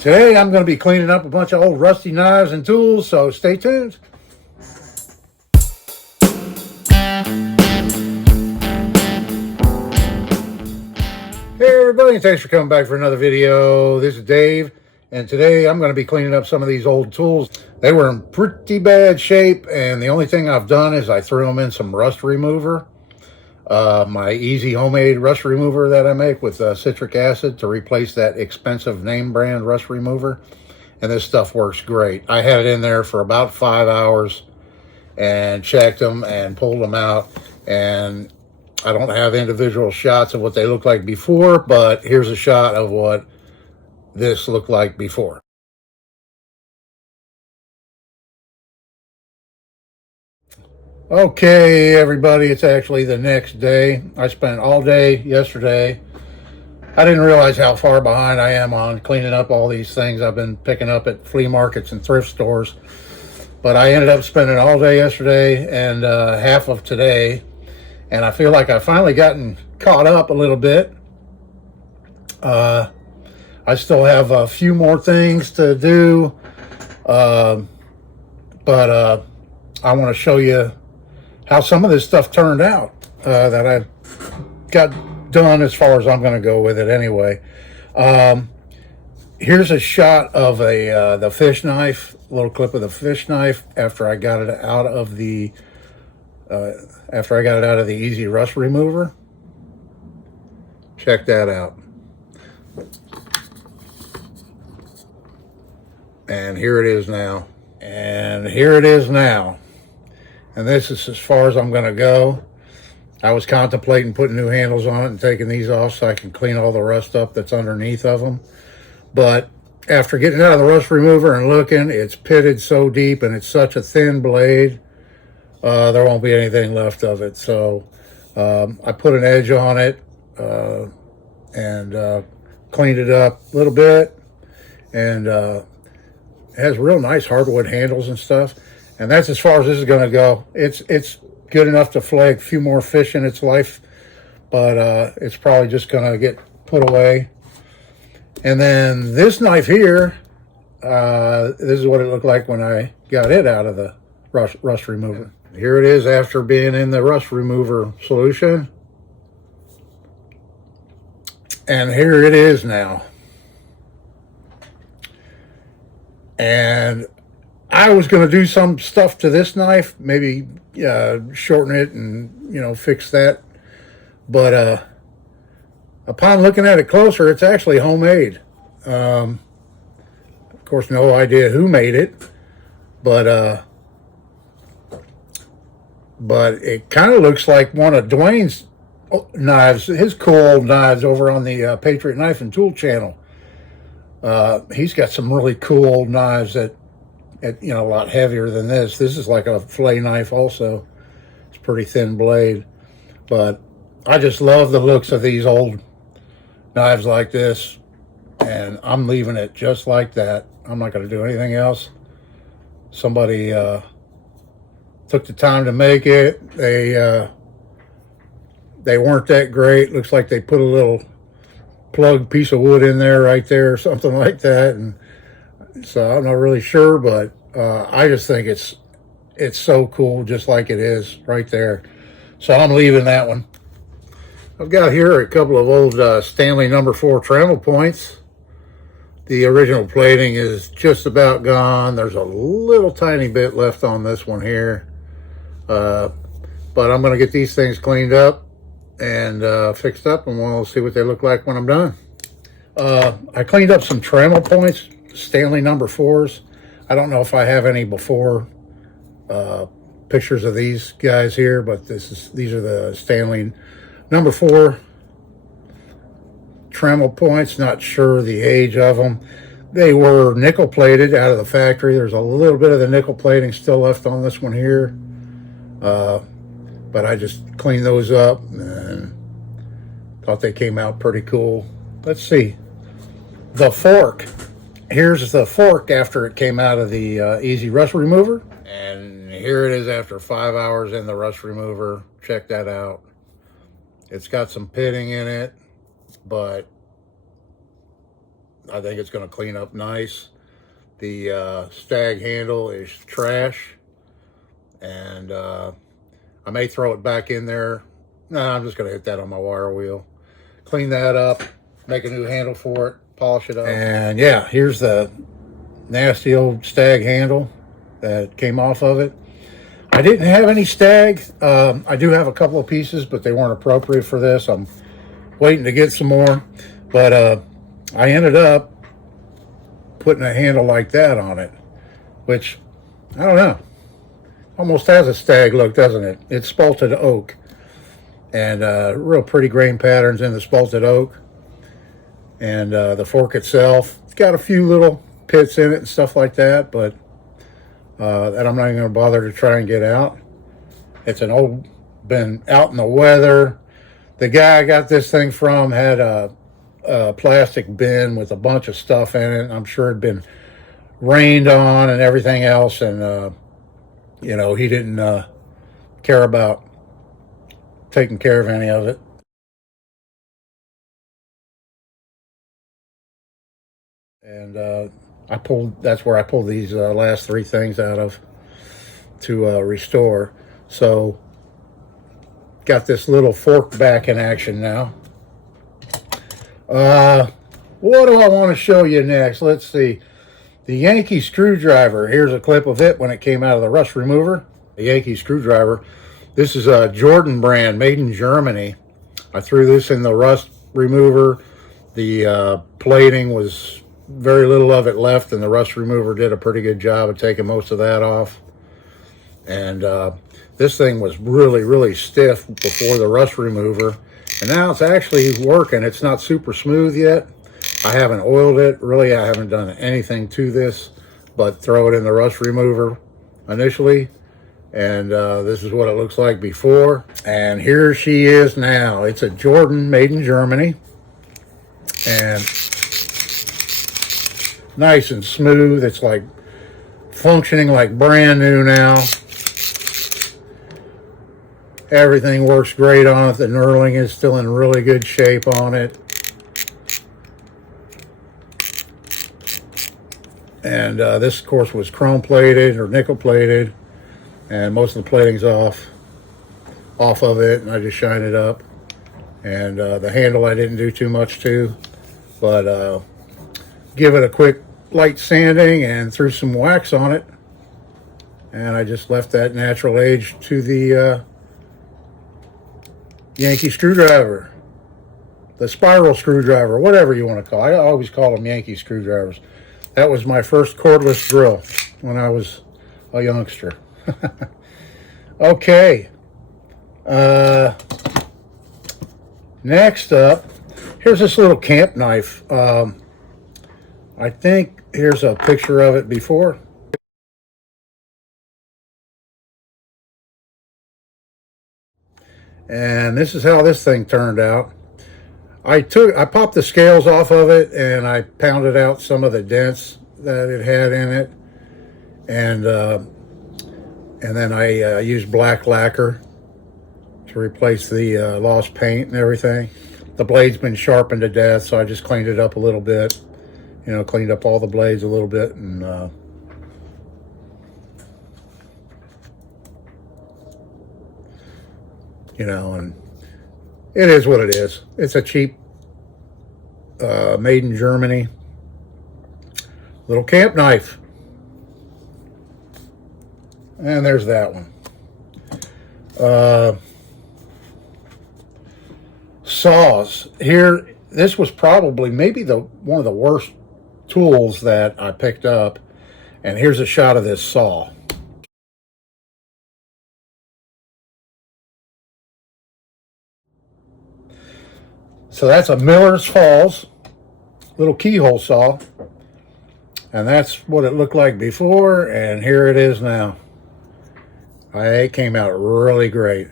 Today I'm going to be cleaning up a bunch of old rusty knives and tools, so stay tuned. Hey everybody, and thanks for coming back for another video. This is Dave, and today I'm going to be cleaning up some of these old tools. They were in pretty bad shape, and the only thing I've done is I threw them in some rust remover. My easy homemade rust remover that I make with citric acid to replace that expensive name brand rust remover. And this stuff works great. I had it in there for about 5 hours and checked them and pulled them out. And I don't have individual shots of what they look like before, but here's a shot of what this looked like before. Okay, everybody, it's actually the next day. I spent all day yesterday. I didn't realize how far behind I am on cleaning up all these things I've been picking up at flea markets and thrift stores. But I ended up spending all day yesterday and half of today. And I feel like I've finally gotten caught up a little bit. I still have a few more things to do. But I want to show you how some of this stuff turned out that I got done as far as I'm going to go with it anyway. Here's a shot of the fish knife, a little clip of the fish knife after I got it out of the easy rust remover. Check that out. And here it is now. And here it is now. And this is as far as I'm going to go. I was contemplating putting new handles on it and taking these off so I can clean all the rust up that's underneath of them. But after getting out of the rust remover and looking, it's pitted so deep and it's such a thin blade, there won't be anything left of it. So I put an edge on it and cleaned it up a little bit. And it has real nice hardwood handles and stuff. And that's as far as this is going to go. It's good enough to flag a few more fish in its life, but it's probably just going to get put away. And then this knife here, this is what it looked like when I got it out of the rust remover. Here it is after being in the rust remover solution. And here it is now. And I was going to do some stuff to this knife, maybe shorten it and, fix that. But upon looking at it closer, it's actually homemade. Of course, no idea who made it, but it kind of looks like one of Dwayne's knives, his cool old knives over on the Patriot Knife and Tool channel. He's got some really cool old knives that, a lot heavier than this. This is like a fillet knife also. It's a pretty thin blade. But I just love the looks of these old knives like this. And I'm leaving it just like that. I'm not going to do anything else. Somebody took the time to make it. They weren't that great. Looks like they put a little plug piece of wood in there right there or something like that. And so I'm not really sure, but I just think it's so cool just like it is right there. So I'm leaving that one. I've got here a couple of old Stanley No. 4 Trammel points. The original plating is just about gone. There's a little tiny bit left on this one here. But I'm going to get these things cleaned up and fixed up, and we'll see what they look like when I'm done. I cleaned up some Trammel points, Stanley No. 4s. I don't know if I have any before pictures of these guys here, but these are the Stanley No. 4 Trammel points. Not sure the age of them. They were nickel plated out of the factory. There's a little bit of the nickel plating still left on this one here, but I just cleaned those up and thought they came out pretty cool. Let's see. The fork. Here's the fork after it came out of the easy rust remover. And here it is after 5 hours in the rust remover. Check that out. It's got some pitting in it, but I think it's going to clean up nice. The stag handle is trash, and I may throw it back in there. No, I'm just going to hit that on my wire wheel, clean that up, make a new handle for it, polish it up. And yeah, here's the nasty old stag handle that came off of it. I didn't have any stag. I do have a couple of pieces, but they weren't appropriate for this. I'm waiting to get some more, but I ended up putting a handle like that on it, which, I don't know, almost has a stag look, doesn't it? It's spalted oak, and real pretty grain patterns in the spalted oak. And the fork itself, it's got a few little pits in it and stuff like that, but that I'm not even going to bother to try and get out. It's an old, been out in the weather. The guy I got this thing from had a plastic bin with a bunch of stuff in it. I'm sure it'd been rained on and everything else, and you know, he didn't care about taking care of any of it. And that's where I pulled these last three things out of to restore. So got this little fork back in action now. What do I want to show you next? Let's see. The Yankee screwdriver. Here's a clip of it when it came out of the rust remover. The Yankee screwdriver. This is a Jordan brand, made in Germany. I threw this in the rust remover. The plating was very little of it left, and the rust remover did a pretty good job of taking most of that off. And this thing was really, really stiff before the rust remover, and now it's actually working. It's not super smooth yet. I haven't oiled it. Really, I haven't done anything to this but throw it in the rust remover initially. And this is what it looks like before. And here she is now. It's a Jordan made in Germany. And nice and smooth. It's like functioning like brand new now. Everything works great on it. The knurling is still in really good shape on it. And this, of course, was chrome plated or nickel plated, and most of the plating's off of it, and I just shine it up. And the handle I didn't do too much to, but give it a quick light sanding and threw some wax on it, and I just left that natural age to the Yankee screwdriver, the spiral screwdriver, whatever you want to call it. I always call them Yankee screwdrivers. That was my first cordless drill when I was a youngster. Okay. Next up, here's this little camp knife. I think here's a picture of it before. And this is how this thing turned out. I popped the scales off of it, and I pounded out some of the dents that it had in it, and then I used black lacquer to replace the lost paint and everything. The blade's been sharpened to death, so I just cleaned it up a little bit. You know, cleaned up all the blades a little bit, and you know, and it is what it is. It's a cheap, made in Germany, little camp knife. And there's that one. Saws. Here, this was probably maybe one of the worst tools that I picked up. And here's a shot of this saw. So that's a Miller's Falls little keyhole saw, and that's what it looked like before, and here it is now. It came out really great,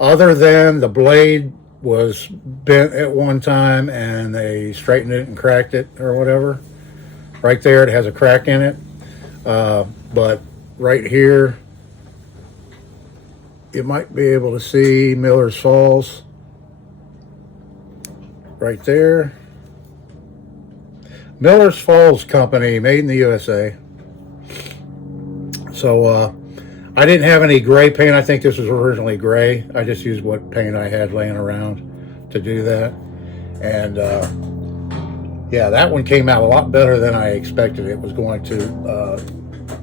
other than the blade was bent at one time and they straightened it and cracked it or whatever. Right there it has a crack in it, but right here you might be able to see Miller's Falls right there. Miller's Falls Company, made in the USA. So I didn't have any gray paint. I think this was originally gray. I just used what paint I had laying around to do that. And yeah, that one came out a lot better than I expected it was going to,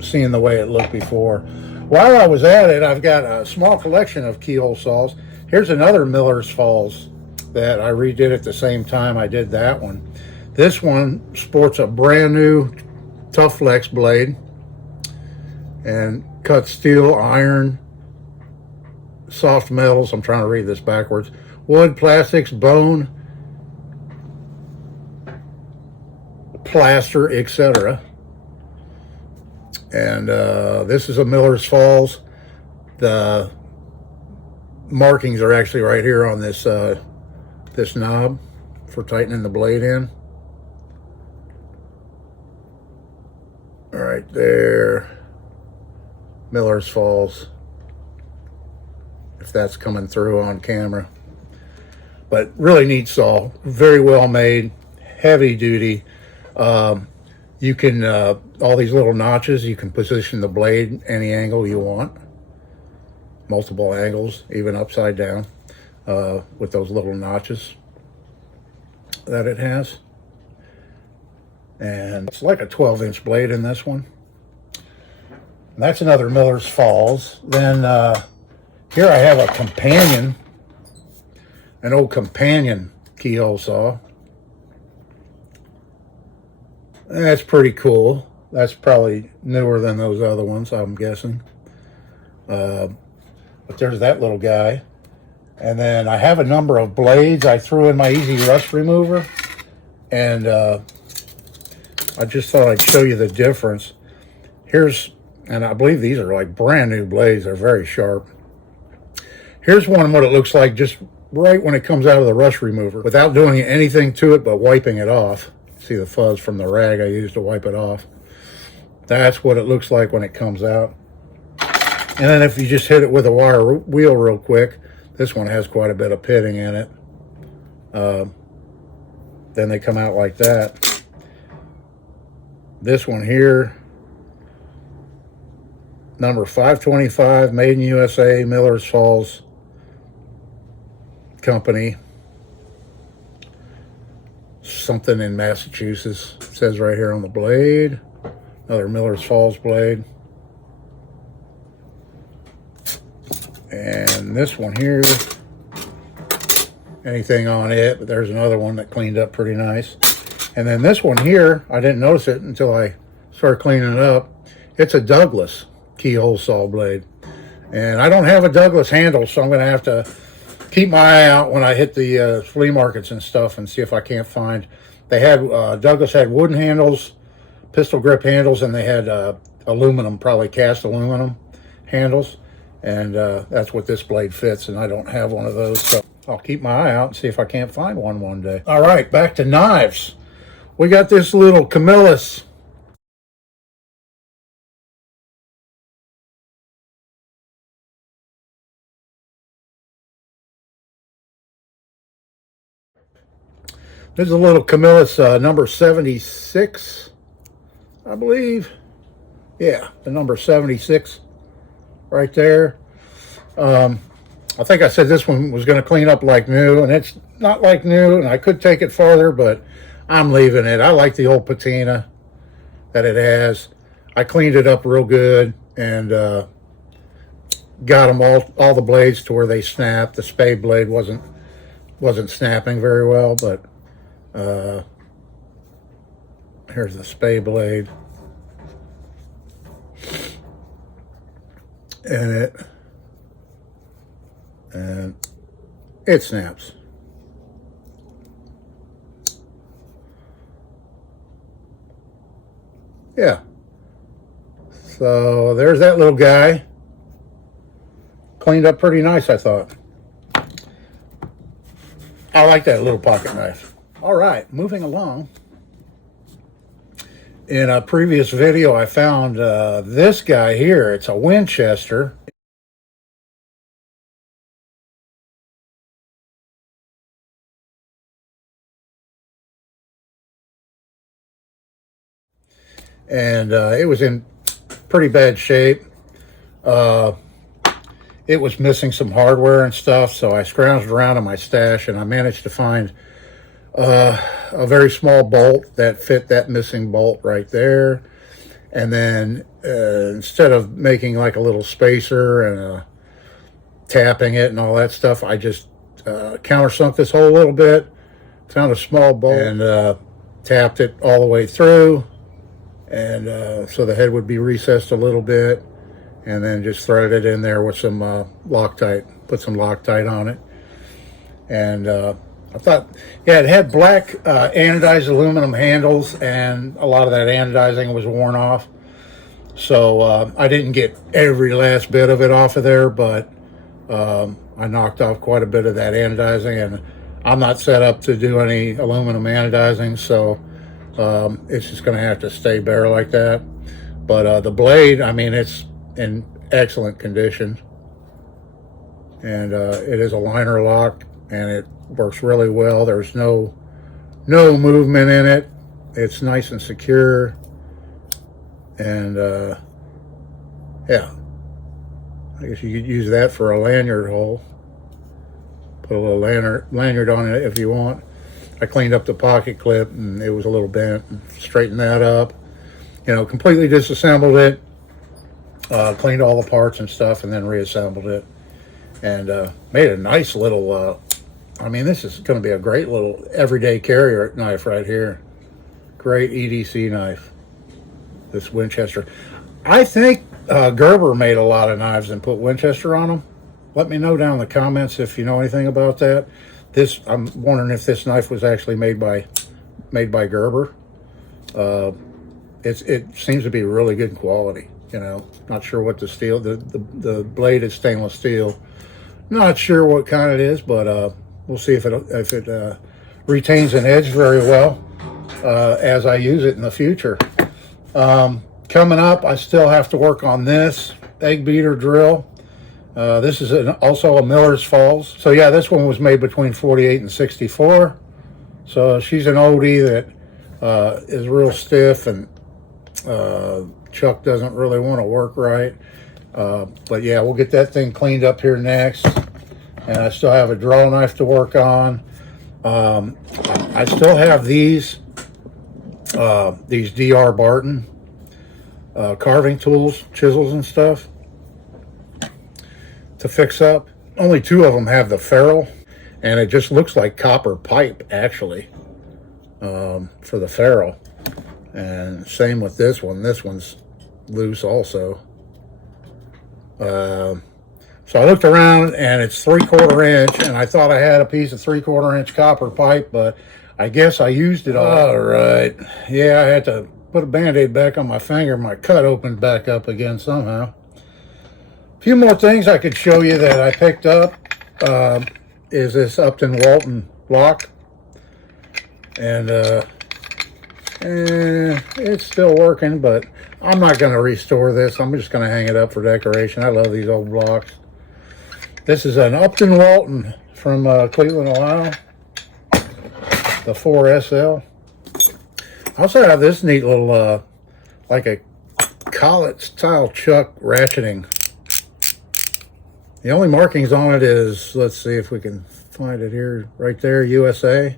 seeing the way it looked before. While I was at it, I've got a small collection of keyhole saws. Here's another Miller's Falls that I redid at the same time I did that one. This one sports a brand new Tough Flex blade and cut steel, iron, soft metals. I'm trying to read this backwards. Wood, plastics, bone, plaster, etc. And this is a Miller's Falls. The markings are actually right here on this this knob for tightening the blade in. Right there, Miller's Falls, if that's coming through on camera. But really neat saw, very well made, heavy duty. You can, all these little notches, you can position the blade any angle you want. Multiple angles, even upside down, with those little notches that it has. And it's like a 12-inch blade in this one. And that's another Miller's Falls. Then here I have a companion, an old companion keyhole saw. That's pretty cool. That's probably newer than those other ones, I'm guessing. But there's that little guy. And then I have a number of blades I threw in my Easy Rust Remover. And I just thought I'd show you the difference. Here's, and I believe these are like brand new blades. They're very sharp. Here's one what it looks like just right when it comes out of the rust remover without doing anything to it but wiping it off. See the fuzz from the rag I used to wipe it off. That's what it looks like when it comes out. And then if you just hit it with a wire wheel real quick, this one has quite a bit of pitting in it. Then they come out like that. This one here, number 525, made in USA, Miller's Falls Company. Something in Massachusetts, it says right here on the blade. Another Miller's Falls blade. And this one here, anything on it, but there's another one that cleaned up pretty nice. And then this one here, I didn't notice it until I started cleaning it up. It's a Douglas keyhole saw blade. And I don't have a Douglas handle, so I'm going to have to keep my eye out when I hit the flea markets and stuff and see if I can't find. They had, Douglas had wooden handles, pistol grip handles, and they had aluminum, probably cast aluminum handles. And that's what this blade fits, and I don't have one of those, so I'll keep my eye out and see if I can't find one day. All right, back to knives. We got this little Camillus. This is a little Camillus number 76, I believe. Yeah, the number 76 right there. I think I said this one was going to clean up like new, and it's not like new, and I could take it farther, but I'm leaving it. I like the old patina that it has. I cleaned it up real good and got them all the blades to where they snapped. The spade blade wasn't snapping very well, but here's the spade blade, and it snaps. Yeah. So there's that little guy. Cleaned up pretty nice, I thought. I like that little pocket knife. All right, moving along. In a previous video, I found this guy here. It's a Winchester. and it was in pretty bad shape. It was missing some hardware and stuff, so I scrounged around in my stash and I managed to find a very small bolt that fit that missing bolt right there. And then instead of making like a little spacer and tapping it and all that stuff, I just countersunk this hole a little bit, found a small bolt, and tapped it all the way through, and so the head would be recessed a little bit, and then just threaded it in there with some Loctite, put some Loctite on it. And I thought, yeah, it had black anodized aluminum handles, and a lot of that anodizing was worn off. So I didn't get every last bit of it off of there, but I knocked off quite a bit of that anodizing, and I'm not set up to do any aluminum anodizing, so it's just going to have to stay bare like that. But the blade, I mean, it's in excellent condition, and it is a liner lock, and it works really well. There's no movement in it. It's nice and secure, and yeah, I guess you could use that for a lanyard hole. Put a little lanyard on it if you want. I cleaned up the pocket clip and it was a little bent, and straightened that up. You know, completely disassembled it, cleaned all the parts and stuff, and then reassembled it, and made a nice little, I mean, this is going to be a great little everyday carrier knife right here. Great EDC knife, this Winchester. I think Gerber made a lot of knives and put Winchester on them. Let me know down in the comments if you know anything about that. This, I'm wondering if this knife was actually made by Gerber. It seems to be really good quality. You know, not sure what the steel. The blade is stainless steel. Not sure what kind it is, but we'll see if it retains an edge very well as I use it in the future. Coming up, I still have to work on this egg beater drill. This is also a Miller's Falls. So yeah, this one was made between 48 and 64. So she's an oldie that is real stiff, and chuck doesn't really want to work right. But yeah, we'll get that thing cleaned up here next. And I still have a draw knife to work on. I still have these DR Barton carving tools, chisels and stuff to fix up. Only two of them have the ferrule, and it just looks like copper pipe actually for the ferrule. And same with this one. This one's loose also. So I looked around, and it's 3/4 inch, and I thought I had a piece of 3/4 inch copper pipe, but I guess I used it all right. Yeah, I had to put a Band-Aid back on my finger. My cut opened back up again somehow. A few more things I could show you that I picked up is this Upton Walton lock, and it's still working, but I'm not going to restore this. I'm just going to hang it up for decoration. I love these old blocks. This is an Upton Walton from Cleveland, Ohio, the 4SL. I also have this neat little, like a collet style chuck ratcheting. The only markings on it is, let's see if we can find it here, right there, USA.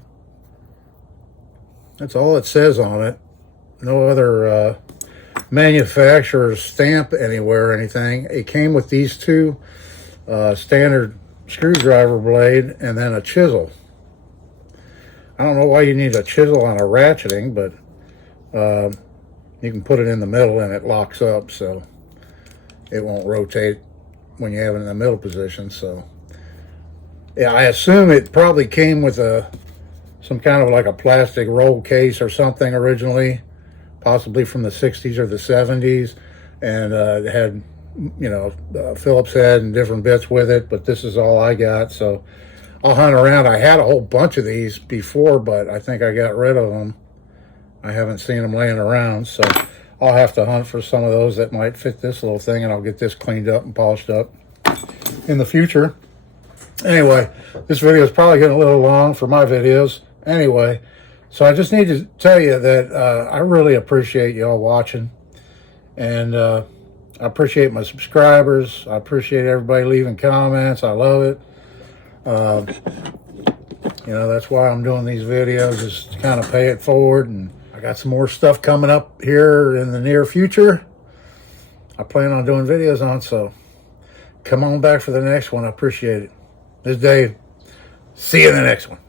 That's all it says on it. No other manufacturer's stamp anywhere or anything. It came with these two standard screwdriver blade and then a chisel. I don't know why you need a chisel on a ratcheting, but you can put it in the middle and it locks up, so it won't rotate when you have it in the middle position. So yeah, I assume it probably came with some kind of like a plastic roll case or something originally, possibly from the 60s or the 70s, and it had, you know, Phillips head and different bits with it, but this is all I got, so I'll hunt around. I had a whole bunch of these before, but I think I got rid of them. I haven't seen them laying around, so I'll have to hunt for some of those that might fit this little thing, and I'll get this cleaned up and polished up in the future. Anyway, this video is probably getting a little long for my videos. Anyway, So I just need to tell you that I really appreciate y'all watching, and I appreciate my subscribers. I appreciate everybody leaving comments. I love it. You know, that's why I'm doing these videos, is to kind of pay it forward. And I got some more stuff coming up here in the near future I plan on doing videos on, so come on back for the next one. I appreciate it. This is Dave. See you in the next one.